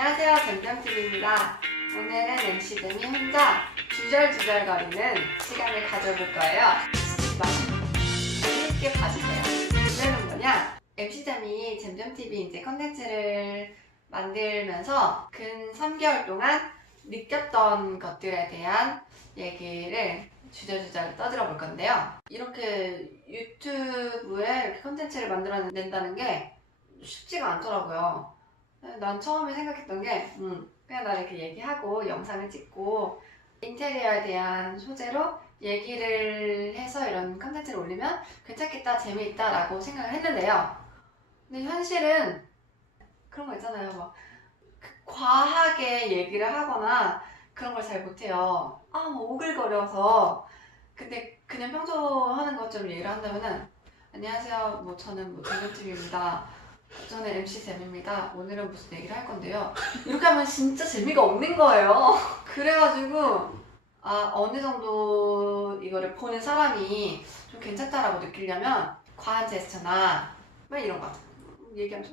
안녕하세요, 잼잼TV입니다. 오늘은 MC 잼이 혼자 주절주절거리는 시간을 가져볼 거예요. 재미있게 봐주세요. 주제는 뭐냐? MC 잼이 잼잼TV 이제 컨텐츠를 만들면서 근 3개월 동안 느꼈던 것들에 대한 얘기를 주저주절 떠들어 볼 건데요. 이렇게 유튜브에 이렇게 컨텐츠를 만들어낸다는 게 쉽지가 않더라고요. 난 처음에 생각했던 게 그냥 나 이렇게 얘기하고 영상을 찍고 인테리어에 대한 소재로 얘기를 해서 이런 컨텐츠를 올리면 괜찮겠다, 재미있다 라고 생각을 했는데요. 근데 현실은 그런 거 있잖아요. 막 과하게 얘기를 하거나 그런 걸 잘 못해요. 뭐 오글거려서. 근데 그냥 평소 하는 것처럼 얘기를 한다면은 안녕하세요, 저는 잼잼TV입니다. 저는 MC 잼입니다. 오늘은 무슨 얘기를 할 건데요. 이렇게 하면 진짜 재미가 없는 거예요. 그래가지고 어느 정도 이거를 보는 사람이 좀 괜찮다라고 느끼려면 과한 제스처나 막 이런 거 얘기하면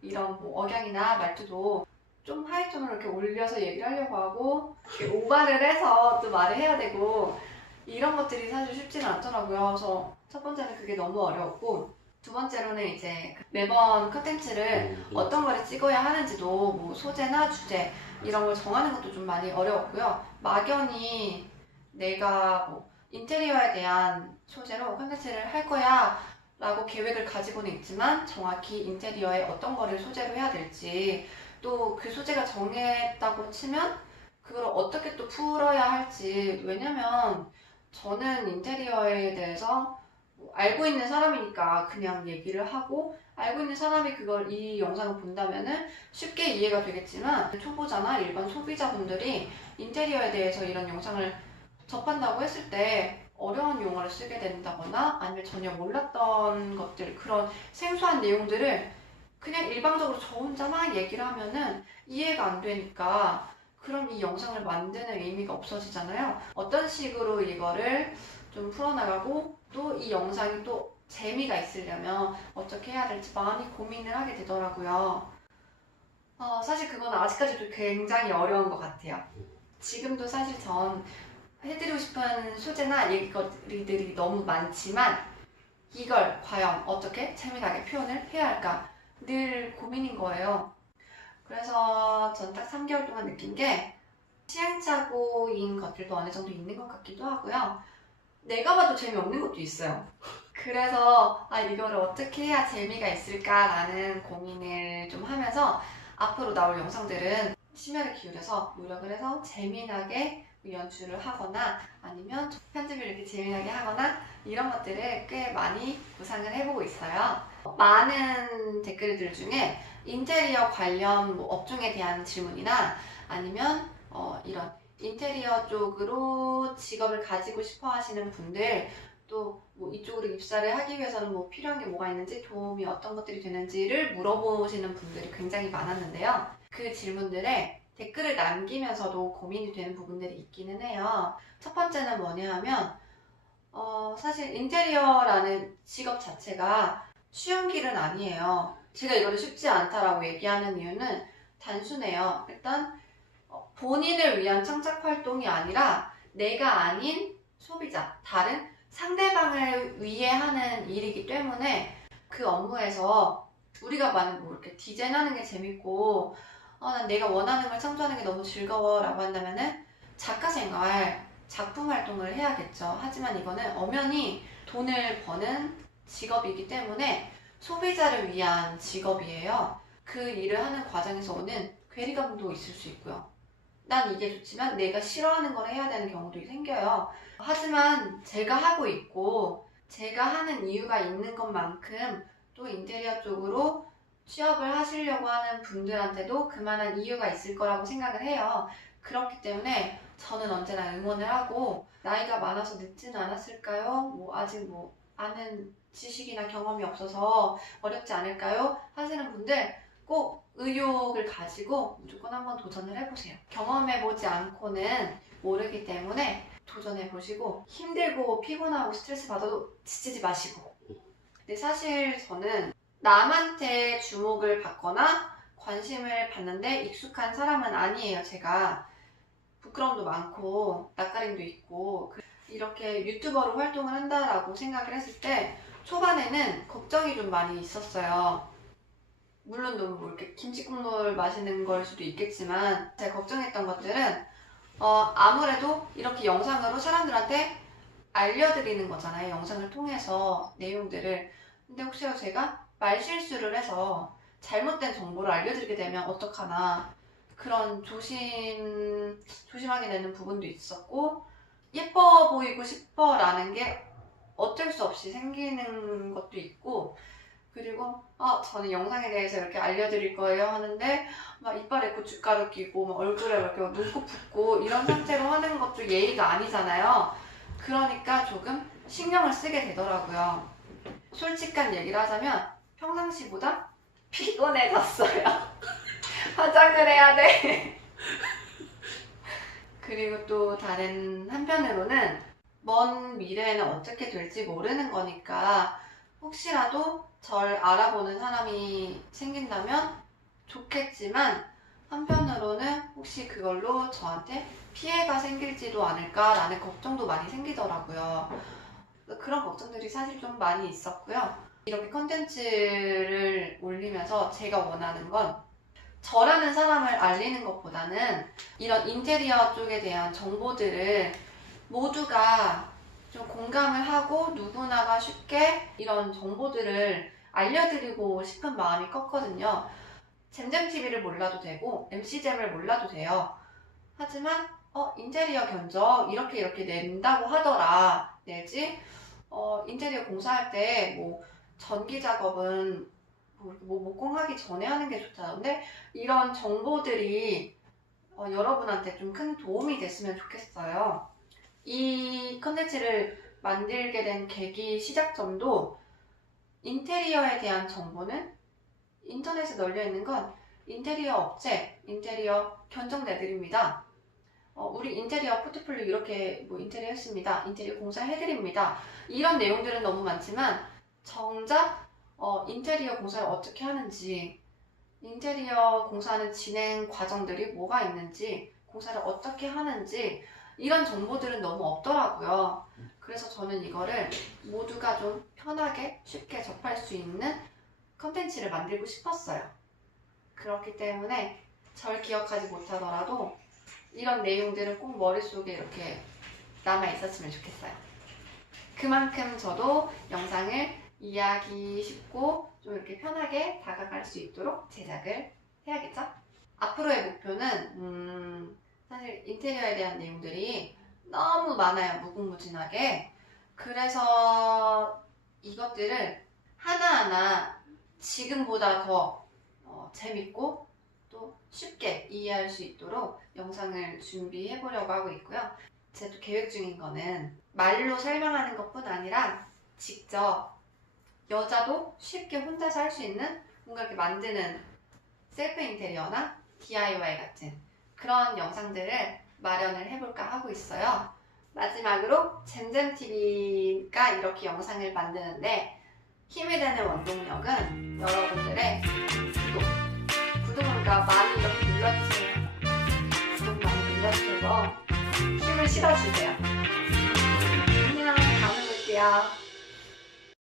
이런 뭐 억양이나 말투도 좀 하이톤으로 이렇게 올려서 얘기를 하려고 하고 이렇게 오바를 해서 또 말을 해야 되고 이런 것들이 사실 쉽지는 않더라고요. 그래서 첫 번째는 그게 너무 어려웠고, 두 번째로는 이제 매번 컨텐츠를 어떤 거를 찍어야 하는지도 뭐 소재나 주제 이런 걸 정하는 것도 좀 많이 어려웠고요. 막연히 내가 뭐 인테리어에 대한 소재로 컨텐츠를 할 거야 라고 계획을 가지고는 있지만 정확히 인테리어에 어떤 거를 소재로 해야 될지, 또 그 소재가 정했다고 치면 그걸 어떻게 또 풀어야 할지. 왜냐면 저는 인테리어에 대해서 알고 있는 사람이니까 그냥 얘기를 하고, 알고 있는 사람이 이 영상을 본다면은 쉽게 이해가 되겠지만 초보자나 일반 소비자분들이 인테리어에 대해서 이런 영상을 접한다고 했을 때 어려운 용어를 쓰게 된다거나 아니면 전혀 몰랐던 것들, 그런 생소한 내용들을 그냥 일방적으로 저 혼자 막 얘기를 하면은 이해가 안 되니까 그럼 이 영상을 만드는 의미가 없어지잖아요. 어떤 식으로 이거를 좀 풀어나가고 또 이 영상이 또 재미가 있으려면 어떻게 해야 될지 많이 고민을 하게 되더라고요. 사실 그건 아직까지도 굉장히 어려운 것 같아요. 지금도 사실 전 해드리고 싶은 소재나 얘기거리들이 너무 많지만 이걸 과연 어떻게 재미나게 표현을 해야 할까 늘 고민인 거예요. 그래서 전 딱 3개월 동안 느낀 게 시행착오인 것들도 어느 정도 있는 것 같기도 하고요. 내가 봐도 재미없는 것도 있어요. 그래서 이거를 어떻게 해야 재미가 있을까라는 고민을 좀 하면서 앞으로 나올 영상들은 심혈을 기울여서 노력을 해서 재미나게 연출을 하거나 아니면 편집을 이렇게 재미나게 하거나 이런 것들을 꽤 많이 구상을 해보고 있어요. 많은 댓글들 중에 인테리어 관련 업종에 대한 질문이나 아니면 이런 인테리어 쪽으로 직업을 가지고 싶어 하시는 분들, 또 이쪽으로 입사를 하기 위해서는 필요한 게 뭐가 있는지, 도움이 어떤 것들이 되는지를 물어보시는 분들이 굉장히 많았는데요. 그 질문들에 댓글을 남기면서도 고민이 되는 부분들이 있기는 해요. 첫 번째는 뭐냐 하면 사실 인테리어라는 직업 자체가 쉬운 길은 아니에요. 제가 이거를 쉽지 않다라고 얘기하는 이유는 단순해요. 일단 본인을 위한 창작 활동이 아니라 내가 아닌 소비자, 다른 상대방을 위해 하는 일이기 때문에 그 업무에서 우리가 만약 이렇게 디자인하는 게 재밌고 난 내가 원하는 걸 창조하는 게 너무 즐거워 라고 한다면은 작가 생활, 작품 활동을 해야겠죠. 하지만 이거는 엄연히 돈을 버는 직업이기 때문에 소비자를 위한 직업이에요. 그 일을 하는 과정에서 오는 괴리감도 있을 수 있고요. 난 이게 좋지만 내가 싫어하는 걸 해야 되는 경우도 생겨요. 하지만 제가 하고 있고 제가 하는 이유가 있는 것만큼 또 인테리어 쪽으로 취업을 하시려고 하는 분들한테도 그만한 이유가 있을 거라고 생각을 해요. 그렇기 때문에 저는 언제나 응원을 하고, 나이가 많아서 늦지는 않았을까요? 아직 아는 지식이나 경험이 없어서 어렵지 않을까요? 하시는 분들 꼭 의욕을 가지고 무조건 한번 도전을 해보세요. 경험해보지 않고는 모르기 때문에 도전해보시고, 힘들고 피곤하고 스트레스 받아도 지치지 마시고. 근데 사실 저는 남한테 주목을 받거나 관심을 받는데 익숙한 사람은 아니에요. 제가 부끄러움도 많고 낯가림도 있고 이렇게 유튜버로 활동을 한다라고 생각을 했을 때 초반에는 걱정이 좀 많이 있었어요. 물론 너무 뭐 이렇게 김치 국물 마시는 걸 수도 있겠지만 제가 걱정했던 것들은 아무래도 이렇게 영상으로 사람들한테 알려드리는 거잖아요. 영상을 통해서 내용들을. 근데 혹시나 제가 말실수를 해서 잘못된 정보를 알려드리게 되면 어떡하나 그런 조심하게 되는 부분도 있었고 예뻐 보이고 싶어라는 게 어쩔 수 없이 생기는 것도 있고 그리고 저는 영상에 대해서 이렇게 알려드릴 거예요 하는데 막 이빨에 고춧가루 끼고 막 얼굴에 이렇게 눈곱 붓고 이런 상태로 하는 것도 예의가 아니잖아요. 그러니까 조금 신경을 쓰게 되더라고요. 솔직한 얘기를 하자면 평상시보다 피곤해졌어요. 화장을 해야 돼. 그리고 또 다른 한편으로는 먼 미래에는 어떻게 될지 모르는 거니까 혹시라도 절 알아보는 사람이 생긴다면 좋겠지만 한편으로는 혹시 그걸로 저한테 피해가 생길지도 않을까라는 걱정도 많이 생기더라고요. 그런 걱정들이 사실 좀 많이 있었고요. 이렇게 컨텐츠를 올리면서 제가 원하는 건 저라는 사람을 알리는 것보다는 이런 인테리어 쪽에 대한 정보들을 모두가 좀 공감을 하고 누구나가 쉽게 이런 정보들을 알려드리고 싶은 마음이 컸거든요. 잼잼TV를 몰라도 되고 MC잼을 몰라도 돼요. 하지만 인테리어 견적 이렇게 낸다고 하더라 내지 인테리어 공사할 때 뭐 전기 작업은 뭐 목공하기 전에 하는 게 좋다는데 이런 정보들이 여러분한테 좀 큰 도움이 됐으면 좋겠어요. 이 컨텐츠를 만들게 된 계기 시작점도 인테리어에 대한 정보는 인터넷에 널려 있는 건 인테리어 업체, 인테리어 견적 내드립니다. 우리 인테리어 포트폴리오 이렇게 뭐 인테리어 했습니다. 인테리어 공사 해드립니다. 이런 내용들은 너무 많지만 정작 인테리어 공사를 어떻게 하는지, 인테리어 공사하는 진행 과정들이 뭐가 있는지, 공사를 어떻게 하는지 이런 정보들은 너무 없더라고요. 그래서 저는 이거를 모두가 좀 편하게 쉽게 접할 수 있는 컨텐츠를 만들고 싶었어요. 그렇기 때문에 절 기억하지 못하더라도 이런 내용들은 꼭 머릿속에 이렇게 남아 있었으면 좋겠어요. 그만큼 저도 영상을 이해하기 쉽고 좀 이렇게 편하게 다가갈 수 있도록 제작을 해야겠죠? 앞으로의 목표는 사실 인테리어에 대한 내용들이 너무 많아요. 무궁무진하게. 그래서 이것들을 하나하나 지금보다 더 재밌고 또 쉽게 이해할 수 있도록 영상을 준비해 보려고 하고 있고요. 제가 또 계획 중인 거는 말로 설명하는 것뿐 아니라 직접 여자도 쉽게 혼자서 할 수 있는 뭔가 이렇게 만드는 셀프 인테리어나 DIY 같은 그런 영상들을 마련을 해볼까 하고 있어요. 마지막으로 잼잼TV가 이렇게 영상을 만드는데 힘이 되는 원동력은 여러분들의 구독을 많이 이렇게 눌러주세요. 구독 많이 눌러주셔서 힘을 실어주세요. 안녕, 다음에 볼게요.